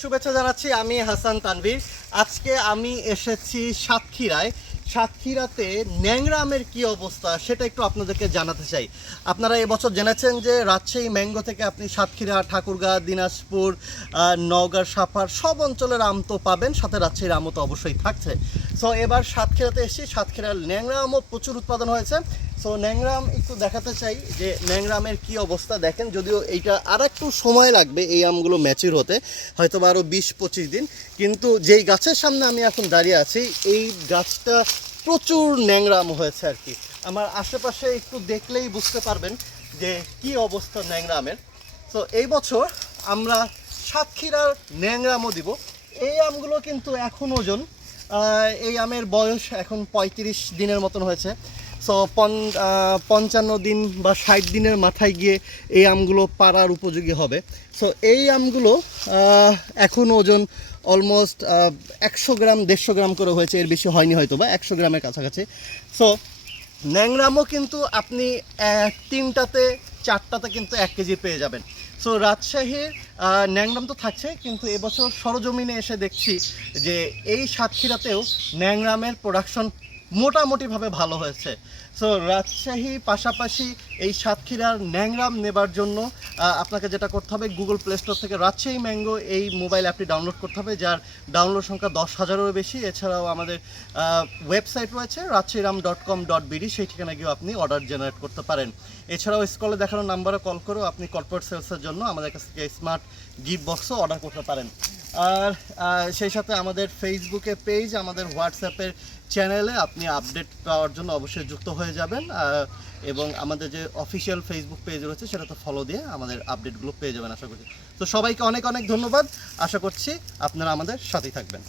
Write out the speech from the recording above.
শুভেচ্ছা জানাচ্ছি আমি হাসান তানভীর। আজকে আমি এসেছি সাতক্ষীরায়। সাতক্ষীরাতে ন্যাংরামের কি অবস্থা সেটা একটু আপনাদেরকে জানাতে চাই। আপনারা এবছর জেনেছেন যে রাজশাহী ম্যাঙ্গো থেকে আপনি সাতক্ষীরা, ঠাকুরগাঁ, দিনাজপুর নওগাঁ, সাপার সব অঞ্চলের আম তো পাবেন, সাথে রাজশাহীর আমও তো অবশ্যই থাকছে। সো এবার সাতক্ষীরাতে এসেছি, সাতক্ষীরার ন্যাংরা আমও প্রচুর উৎপাদন হয়েছে। সো ন্যাংরাম একটু দেখাতে চাই যে ন্যাংরামের কি অবস্থা দেখেন, যদিও এইটা আর একটু সময় লাগবে এই আমগুলো ম্যাচিউর হতে হয়তো বা আরও বিশ পঁচিশ দিন। কিন্তু যেই গাছের সামনে আমি এখন দাঁড়িয়ে আছি, এই গাছটা প্রচুর ন্যাংরাম হয়েছে আর কি। আমার আশেপাশে একটু দেখলেই বুঝতে পারবেন যে কি অবস্থা ন্যাংরামের। তো এই বছর আমরা সাতক্ষীরার ন্যাংরামও দিব। এই আমগুলো কিন্তু এখন ওজন এই আমের বয়স এখন পঁয়ত্রিশ দিনের মতন হয়েছে। সো পঞ্চান্ন দিন বা ষাট দিনের মাথায় গিয়ে এই আমগুলো পাড়ার উপযোগী হবে। সো এই আমগুলো এখন ওজন অলমোস্ট একশো গ্রাম, দেড়শো গ্রাম করে হয়েছে। এর বেশি হয়নি হয়তো বা, একশো গ্রামের কাছাকাছি। সো ন্যাংরামও কিন্তু আপনি তিনটাতে, চারটাতে কিন্তু এক কেজি পেয়ে যাবেন। সো রাজশাহীর ন্যাংরাম তো থাকছে, কিন্তু এবছর সরজমিনে এসে দেখছি যে এই সাতক্ষীরাতেও ন্যাংরামের প্রোডাকশন মোটামুটিভাবে ভালো হয়েছে। সো রাজশাহী পাশাপাশি এই সাতক্ষীরার ন্যাংরাম নেবার জন্য আপনাকে যেটা করতে হবে গুগল প্লে স্টোর থেকে রাজশাহী ম্যাঙ্গো এই মোবাইল অ্যাপটি ডাউনলোড করতে হবে, যার ডাউনলোড সংখ্যা দশ হাজারেরও বেশি। এছাড়াও আমাদের ওয়েবসাইট রয়েছে, Rajshahiram dot com dot BD সেই ঠিকানা গিয়েও আপনি অর্ডার জেনারেট করতে পারেন। এছাড়াও স্কলে দেখানো নাম্বারে কল করেও আপনি কর্পোরেট সেলসের জন্য আমাদের কাছ থেকে স্মার্ট গিফট বক্সও অর্ডার করতে পারেন। আর সেই সাথে আমাদের ফেসবুকে পেজ আমাদের হোয়াটসঅ্যাপের চ্যানেলে আপনি আপডেট পাওয়ার জন্য অবশ্যই যুক্ত হয়ে যাবেন এবং আমাদের যে অফিসিয়াল ফেসবুক পেজ রয়েছে সেটা তো ফলো দিয়ে আমাদের আপডেটগুলো পেয়ে যাবেন আশা করছি। তো সবাইকে অনেক অনেক ধন্যবাদ, আশা করছি আপনারা আমাদের সাথেই থাকবেন।